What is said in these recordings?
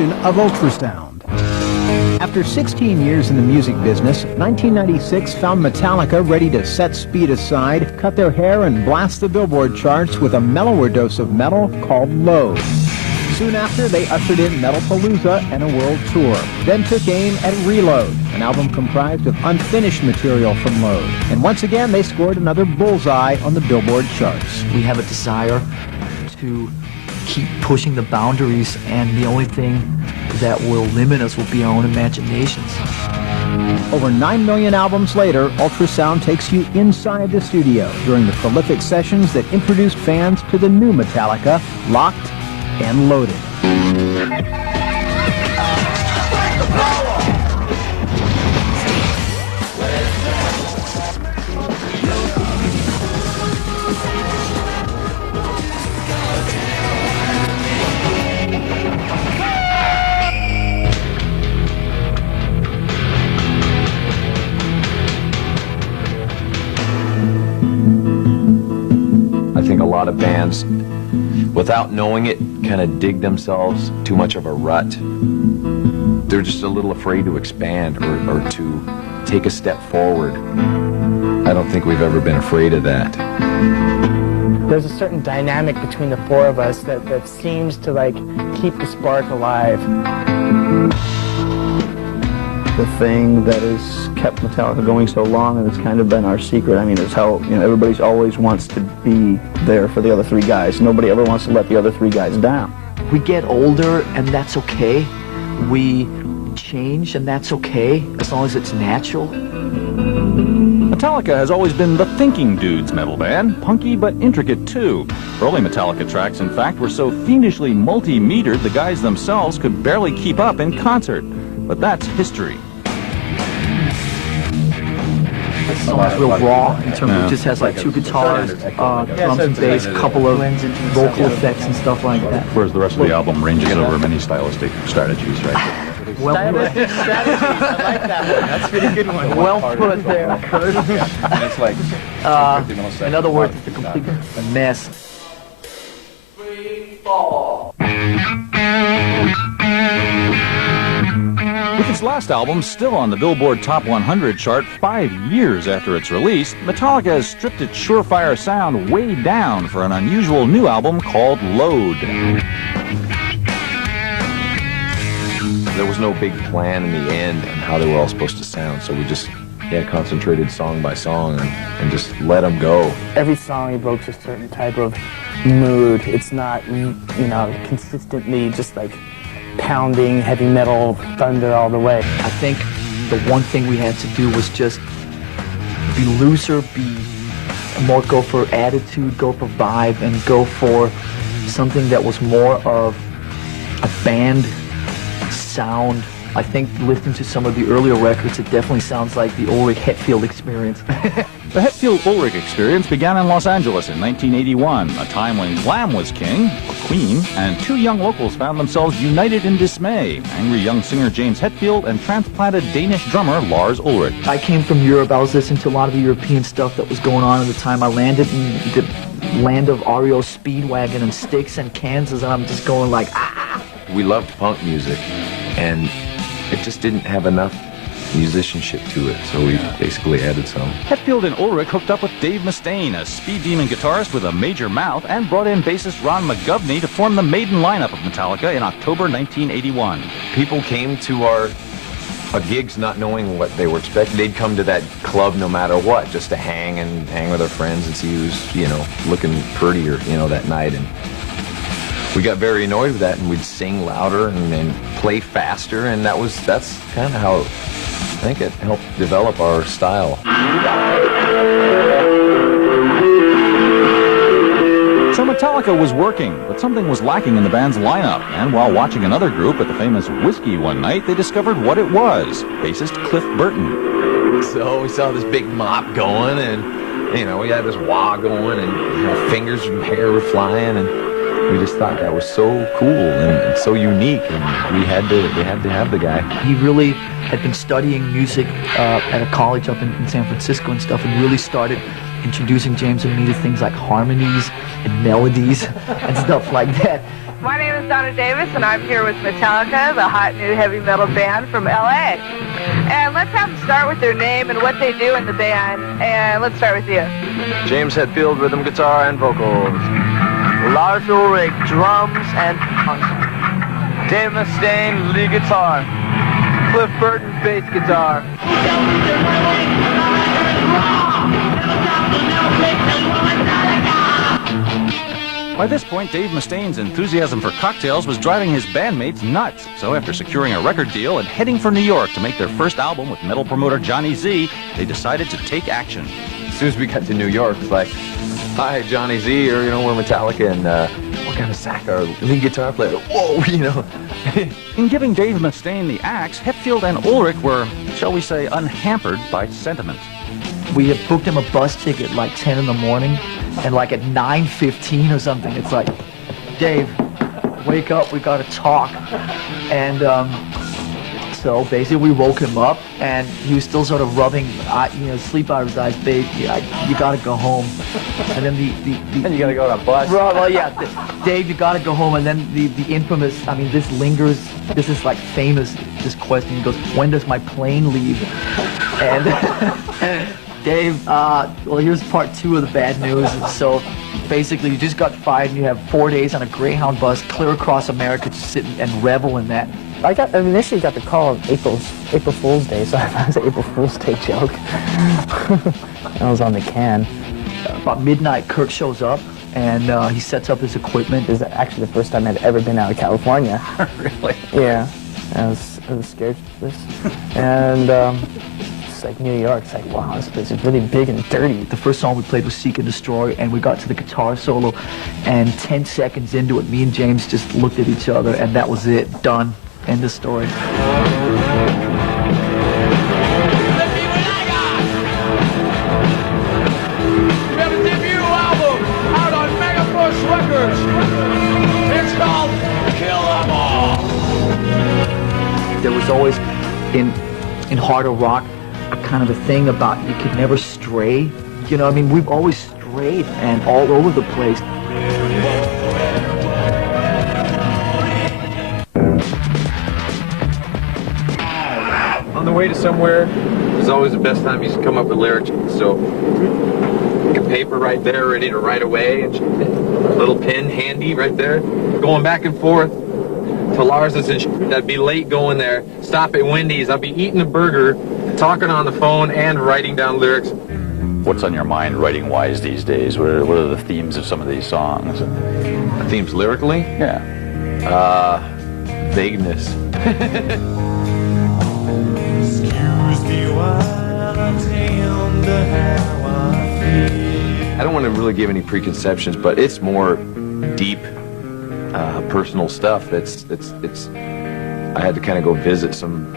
evolution of ultrasound. After 16 years in the music business, 1996 found Metallica ready to set speed aside, cut their hair, and blast the Billboard charts with a mellower dose of metal called Load. Soon after, they ushered in Metalpalooza and a world tour, then took aim at Reload, an album comprised of unfinished material from Load. And once again, they scored another bullseye on the Billboard charts. We have a desire to keep pushing the boundaries, and the only thing that will limit us will be our own imaginations. Over 9 million albums later, ultrasound takes you inside the studio during the prolific sessions that introduced fans to the new Metallica, Locked and Loaded. I think a lot of bands, without knowing it, kind of dig themselves too much of a rut. They're just a little afraid to expand or to take a step forward. I don't think we've ever been afraid of that. There's a certain dynamic between the four of us that seems to keep the spark alive. The thing that has kept Metallica going so long, and it's kind of been our secret. I mean, it's how, everybody's always wants to be there for the other three guys. Nobody ever wants to let the other three guys down. We get older, and that's okay. We change, and that's okay, as long as it's natural. Metallica has always been the thinking dudes metal band, punky but intricate too. Early Metallica tracks, in fact, were so fiendishly multi-metered the guys themselves could barely keep up in concert. But that's history. The song's real raw in terms of it just has two guitars, drums and bass, a couple of vocal effects and stuff like that. Whereas the rest of the album ranges over many stylistic strategies, right? Well put. Strategy. I like that one. That's a pretty good one. Well put there, Kurt. It's like In other words, it's a complete mess. Free fall. With its last album still on the Billboard Top 100 chart 5 years after its release, Metallica has stripped its surefire sound way down for an unusual new album called Load. There was no big plan in the end on how they were all supposed to sound, so we just concentrated song by song and just let them go. Every song evokes a certain type of mood. It's not, consistently just pounding heavy metal thunder all the way. I think the one thing we had to do was just be looser, go for attitude, go for vibe, and go for something that was more of a band sound. I think listening to some of the earlier records, it definitely sounds like the Ulrich Hetfield experience. The Hetfield-Ulrich experience began in Los Angeles in 1981, a time when glam was king, or queen, and two young locals found themselves united in dismay. Angry young singer James Hetfield and transplanted Danish drummer Lars Ulrich. I came from Europe. I was listening to a lot of the European stuff that was going on at the time. I landed in the land of REO Speedwagon and Styx and Kansas, and I'm just going ah! We loved punk music, and it just didn't have enough musicianship to it, so we basically added some. Hetfield and Ulrich hooked up with Dave Mustaine, a speed demon guitarist with a major mouth, and brought in bassist Ron McGovney to form the maiden lineup of Metallica in October 1981. People came to our gigs not knowing what they were expecting. They'd come to that club no matter what, just to hang with their friends and see who's, looking prettier, that night. And we got very annoyed with that, and we'd sing louder and play faster, and that's kind of how I think it helped develop our style. So Metallica was working, but something was lacking in the band's lineup, and while watching another group at the famous Whiskey one night, they discovered what it was: bassist Cliff Burton. So we saw this big mop going, and we had this wah going, and fingers and hair were flying, and we just thought that was so cool and so unique, and we had to have the guy. He really had been studying music at a college up in San Francisco and stuff, and really started introducing James and me to things like harmonies and melodies and stuff like that. My name is Donna Davis, and I'm here with Metallica, the hot new heavy metal band from LA. And let's have them start with their name and what they do in the band. And let's start with you. James Hetfield, rhythm guitar and vocals. Lars Ulrich, drums and guitar. Dave Mustaine, lead guitar. Cliff Burton, bass guitar. By this point, Dave Mustaine's enthusiasm for cocktails was driving his bandmates nuts. So after securing a record deal and heading for New York to make their first album with metal promoter Johnny Z, they decided to take action. As soon as we got to New York, it's like, hi, Johnny Z, or, we're Metallica, and what kind of sack our lead guitar player? Whoa, In giving Dave Mustaine the axe, Hetfield and Ulrich were, shall we say, unhampered by sentiment. We had booked him a bus ticket like 10 in the morning, and like at 9:15 or something, it's like, Dave, wake up, we gotta talk. And so basically we woke him up, and he was still sort of rubbing, sleep out of his eyes, babe, you gotta go home. And then And you gotta go on a bus. Well, yeah, Dave, you gotta go home. And then the infamous, this lingers, this is like famous, this question. He goes, when does my plane leave? And Dave, well, here's part 2 of the bad news. So basically, you just got fired and you have 4 days on a Greyhound bus clear across America to sit and revel in that. I initially got the call on April Fool's Day, so I thought it was an April Fool's Day joke. I was on the can. About midnight, Kirk shows up, and he sets up his equipment. It was actually the first time I'd ever been out of California. Really? Yeah. I was scared of this. And it's like New York. It's like, wow, this place is really big and dirty. The first song we played was Seek and Destroy, and we got to the guitar solo, and 10 seconds into it, me and James just looked at each other, and that was it. Done. End of story. There was always, in harder rock, a kind of a thing about you could never stray. We've always strayed and all over the place. On the way to somewhere is always the best time you can come up with lyrics. So, a paper right there ready to write away, and a little pen handy right there. Going back and forth to Lars's and I'd be late going there. Stop at Wendy's. I'd be eating a burger, talking on the phone, and writing down lyrics. What's on your mind writing-wise these days? What are the themes of some of these songs? The themes lyrically? Yeah. Vagueness. I don't want to really give any preconceptions, but it's more deep, personal stuff. It's. I had to kind of go visit some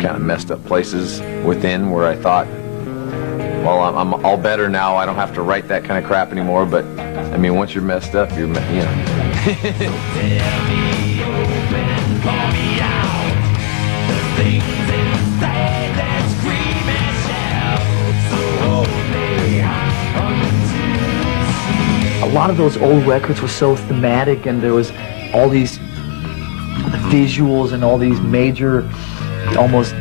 kind of messed up places within where I thought, well, I'm all better now. I don't have to write that kind of crap anymore. But once you're messed up, you're. A lot of those old records were so thematic, and there was all these visuals and all these major, almost,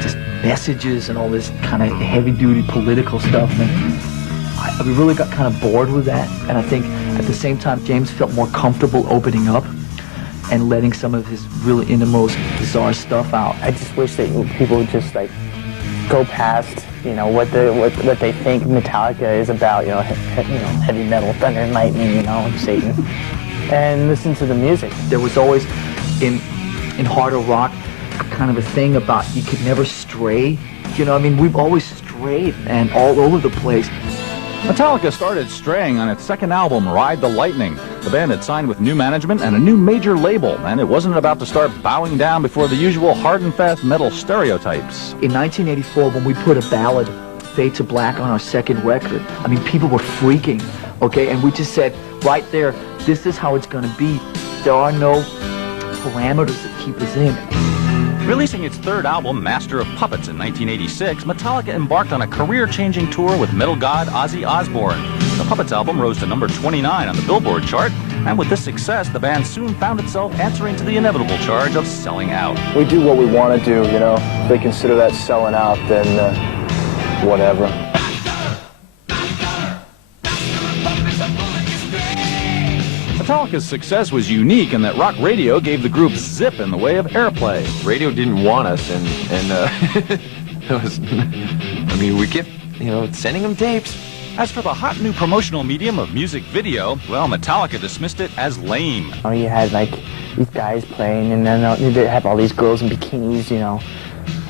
just messages and all this kind of heavy-duty political stuff. And we really got kind of bored with that. And I think at the same time, James felt more comfortable opening up and letting some of his really innermost bizarre stuff out. I just wish that people would just go past, what they think Metallica is about, heavy metal, thunder and lightning, Satan, and listen to the music. There was always, in harder rock, kind of a thing about you could never stray. We've always strayed and all over the place. Metallica started straying on its second album, Ride the Lightning. The band had signed with new management and a new major label, and it wasn't about to start bowing down before the usual hard and fast metal stereotypes. In 1984, when we put a ballad, Fade to Black, on our second record, people were freaking, okay? And we just said, right there, this is how it's going to be. There are no parameters that keep us in. Releasing its third album, Master of Puppets, in 1986, Metallica embarked on a career-changing tour with metal god Ozzy Osbourne. The Puppets album rose to number 29 on the Billboard chart, and with this success, the band soon found itself answering to the inevitable charge of selling out. We do what we want to do, you know. If they consider that selling out, then whatever. Metallica's success was unique in that rock radio gave the group zip in the way of airplay. Radio didn't want us, and it was, I mean, we kept, you know, sending them tapes. As for the hot new promotional medium of music video, well, Metallica dismissed it as lame. Oh, you had like these guys playing, and then you'd have all these girls in bikinis, you know,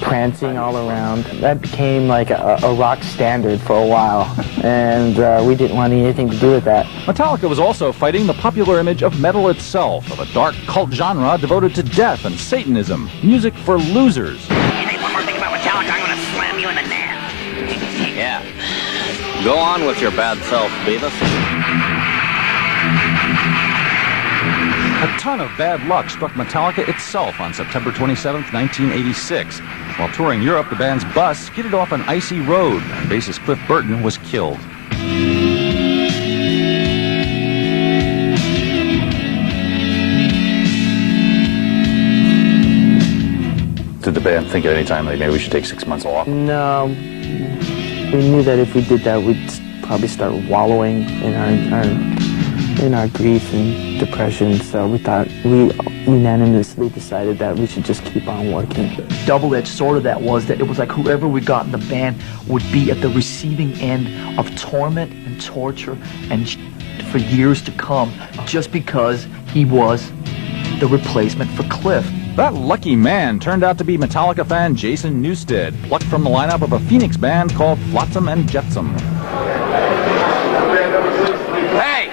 prancing all around. That became like a rock standard for a while, and we didn't want anything to do with that. Metallica was also fighting the popular image of metal itself, of a dark cult genre devoted to death and Satanism, music for losers. You think one more thing about Metallica, I'm gonna slam you in the nads. Yeah. Go on with your bad self, Beavis. A ton of bad luck struck Metallica itself on September 27, 1986. While touring Europe, the band's bus skidded off an icy road, and bassist Cliff Burton was killed. Did the band think at any time like maybe we should take 6 months off? No. We knew that if we did that, we'd probably start wallowing in our grief and depression. So we thought, we unanimously decided that we should just keep on working. Double-edged sword of that was that it was like whoever we got in the band would be at the receiving end of torment and torture and for years to come, just because he was the replacement for Cliff. That lucky man turned out to be Metallica fan Jason Newsted, plucked from the lineup of a Phoenix band called Flotsam and Jetsam. Hey,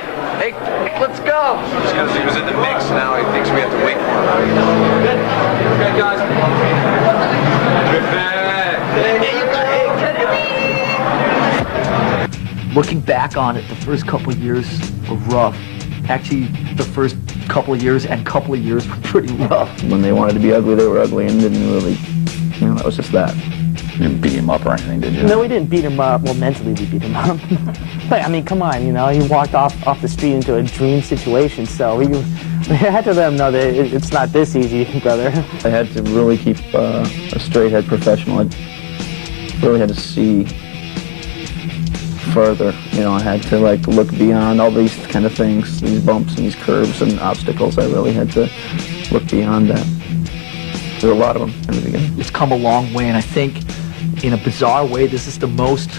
let's go. Just because he was in the mix, now he thinks we have to wait for him. Good guys. Looking back on it, the first couple of years were rough. Actually, the first couple of years and couple of years were pretty rough. When they wanted to be ugly, they were ugly, and didn't really, you know, that was just that. You didn't beat him up or anything, did you? No, we didn't beat him up. Well, mentally we beat him up. But I mean, come on, you know, he walked off the street into a dream situation, so we had to let him know that it's not this easy, brother. I had to really keep a straight head professional. I really had to see further, you know. I had to like look beyond all these kind of things, these bumps and these curves and obstacles. I really had to look beyond that. There were a lot of them in the beginning. It's come a long way, and I think in a bizarre way, this is the most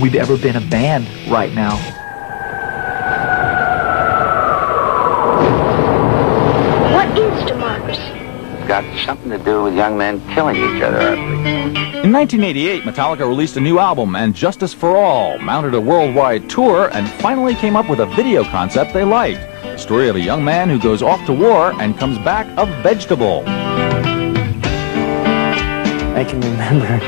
we've ever been a band right now. What is democracy? It's got something to do with young men killing each other, I believe. In 1988, Metallica released a new album, And Justice for All, mounted a worldwide tour, and finally came up with a video concept they liked. The story of a young man who goes off to war and comes back a vegetable. I can remember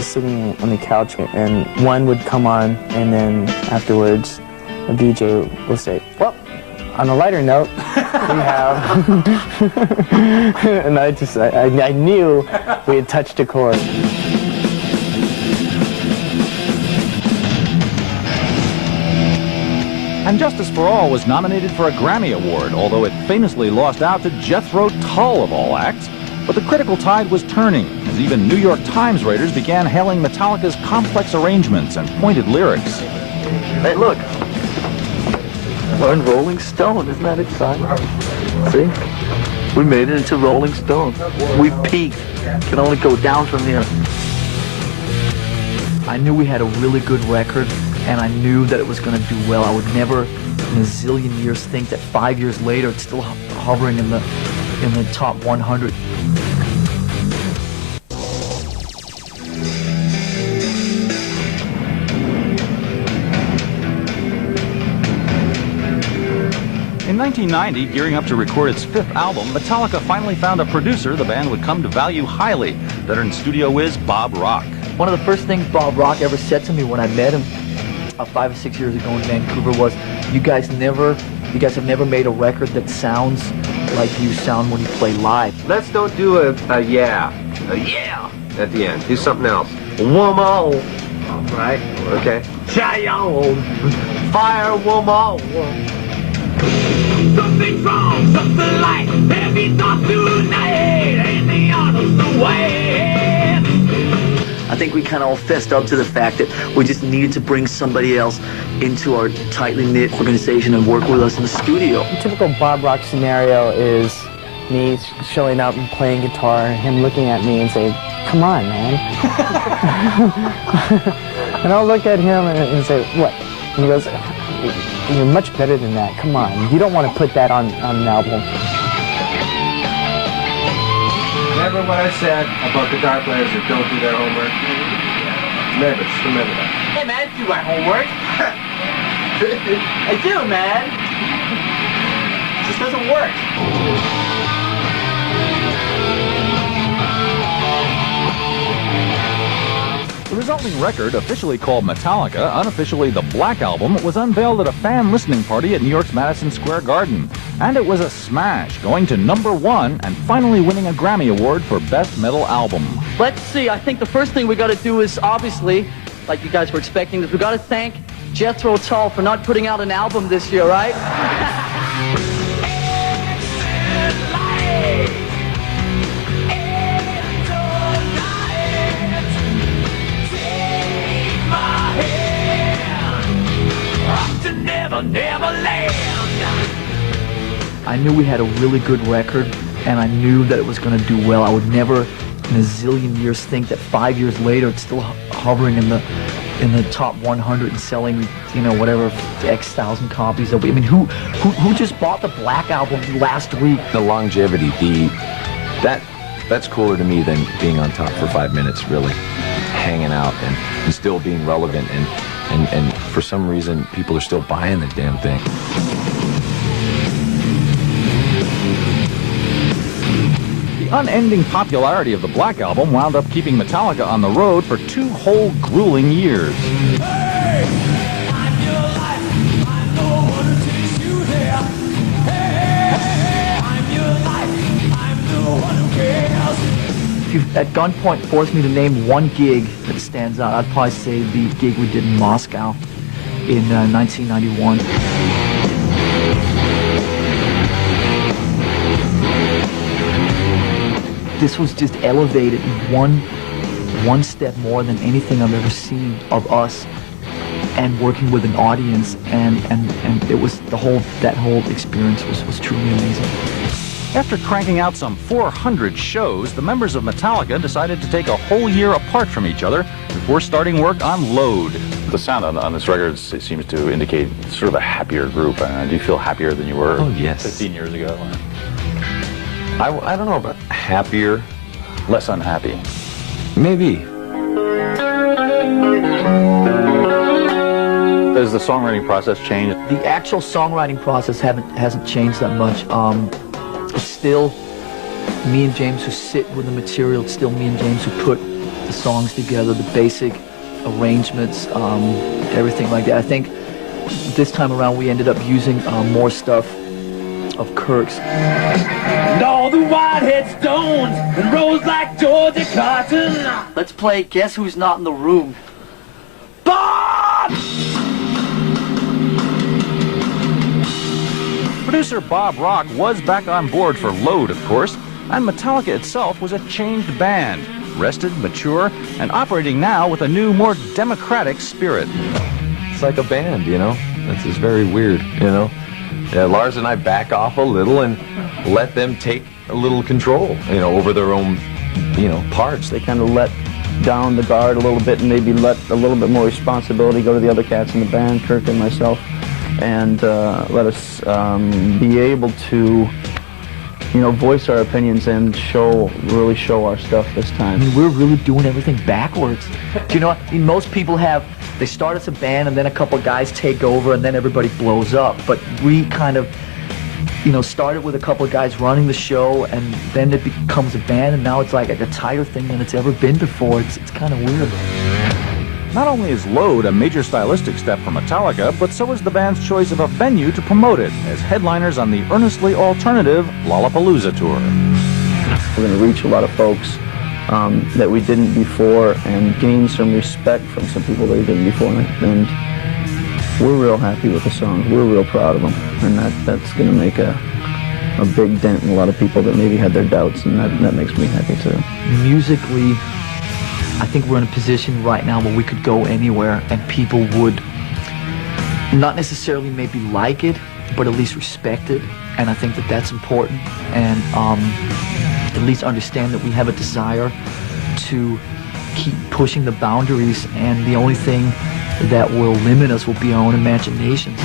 sitting on the couch, and one would come on, and then afterwards, a DJ will say, well, on a lighter note, we have... and I knew we had touched a chord. And Justice for All was nominated for a Grammy Award, although it famously lost out to Jethro Tull of all acts. But the critical tide was turning, as even New York Times writers began hailing Metallica's complex arrangements and pointed lyrics. Hey, look. We're in Rolling Stone. Isn't that exciting? See? We made it into Rolling Stone. We peaked. Can only go down from here. I knew we had a really good record, and I knew that it was going to do well. I would never in a zillion years think that 5 years later it's still hovering in the top 100. In 1990, gearing up to record its fifth album, Metallica finally found a producer the band would come to value highly, veteran studio whiz Bob Rock. One of the first things Bob Rock ever said to me when I met him 5 or 6 years ago in Vancouver was, you guys have never made a record that sounds like you sound when you play live. Let's don't do a yeah at the end. Do something else. Woman, right? Okay. Child, fire woman. Something's wrong, something like heavy thought tonight, ain't the honest way. I think we kind of all fessed up to the fact that we just needed to bring somebody else into our tightly knit organization and work with us in the studio. The typical Bob Rock scenario is me showing up and playing guitar, him looking at me and saying, "Come on, man." And I'll look at him and say, "What?" And he goes, "You're much better than that. Come on. You don't want to put that on an album." Remember what I said about guitar players that don't do their homework? Remember, just remember that. Hey, man, I do my homework. I do, man. It just doesn't work. The resulting record, officially called Metallica, unofficially the Black Album, was unveiled at a fan listening party at New York's Madison Square Garden. And it was a smash, going to #1 and finally winning a Grammy Award for Best Metal Album. Let's see, I think the first thing we got to do is, obviously, like you guys were expecting, is we got to thank Jethro Tull for not putting out an album this year, right? I knew we had a really good record, and I knew that it was going to do well. I would never in a zillion years think that 5 years later it's still hovering in the top 100 and selling, you know, whatever X thousand copies of it. I mean, who just bought the Black Album last week? The longevity, that's cooler to me than being on top for 5 minutes, really hanging out and still being relevant, and for some reason people are still buying the damn thing. The unending popularity of the Black Album wound up keeping Metallica on the road for 2 whole grueling years. If you at gunpoint forced me to name one gig that stands out, I'd probably say the gig we did in Moscow in 1991. This was just elevated one step more than anything I've ever seen of us, and working with an audience, and it was that whole experience was truly amazing. After cranking out some 400 shows, the members of Metallica decided to take a whole year apart from each other before starting work on Load. The sound on this record seems to indicate sort of a happier group. Do you feel happier than you were 15 years ago? I don't know about happier. Less unhappy. Maybe. Has the songwriting process changed? The actual songwriting process hasn't changed that much. It's still me and James who sit with the material. It's still me and James who put the songs together, the basic arrangements, everything like that. I think this time around we ended up using more stuff of Kirk's. And all the whitehead stones and rose like Georgia cotton. Let's play Guess Who's Not in the Room. Bob! Producer Bob Rock was back on board for Load, of course, and Metallica itself was a changed band, rested, mature, and operating now with a new, more democratic spirit. It's like a band, you know? It's very weird, you know? Yeah, Lars and I back off a little and let them take a little control, you know, over their own, you know, parts. They kind of let down the guard a little bit and maybe let a little bit more responsibility go to the other cats in the band, Kirk and myself, and let us be able to, you know, voice our opinions and really show our stuff this time. I mean, we're really doing everything backwards. Do you know, I mean, most people they start as a band and then a couple guys take over and then everybody blows up. But we kind of, you know, started with a couple of guys running the show, and then it becomes a band, and now it's like a tighter thing than it's ever been before. It's kind of weird. Not only is Load a major stylistic step for Metallica, but so is the band's choice of a venue to promote it as headliners on the earnestly alternative Lollapalooza tour. We're going to reach a lot of folks that we didn't before and gain some respect from some people that we didn't before. And we're real happy with the songs. We're real proud of them. And that's going to make a big dent in a lot of people that maybe had their doubts, and that makes me happy too. Musically, I think we're in a position right now where we could go anywhere and people would not necessarily maybe like it, but at least respect it. And I think that that's important. And at least understand that we have a desire to keep pushing the boundaries, and the only thing that will limit us will be our own imaginations.